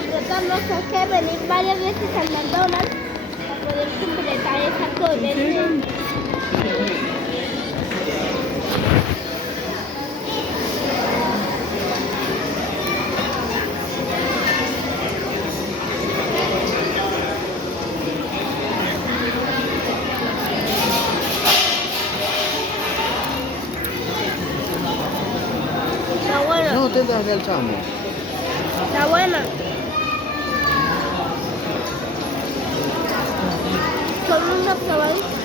completarlos hay que venir varias veces al McDonald's para poder completar esa colección. Está bueno. No te das del chamo. Está buena. Son unos probaditos.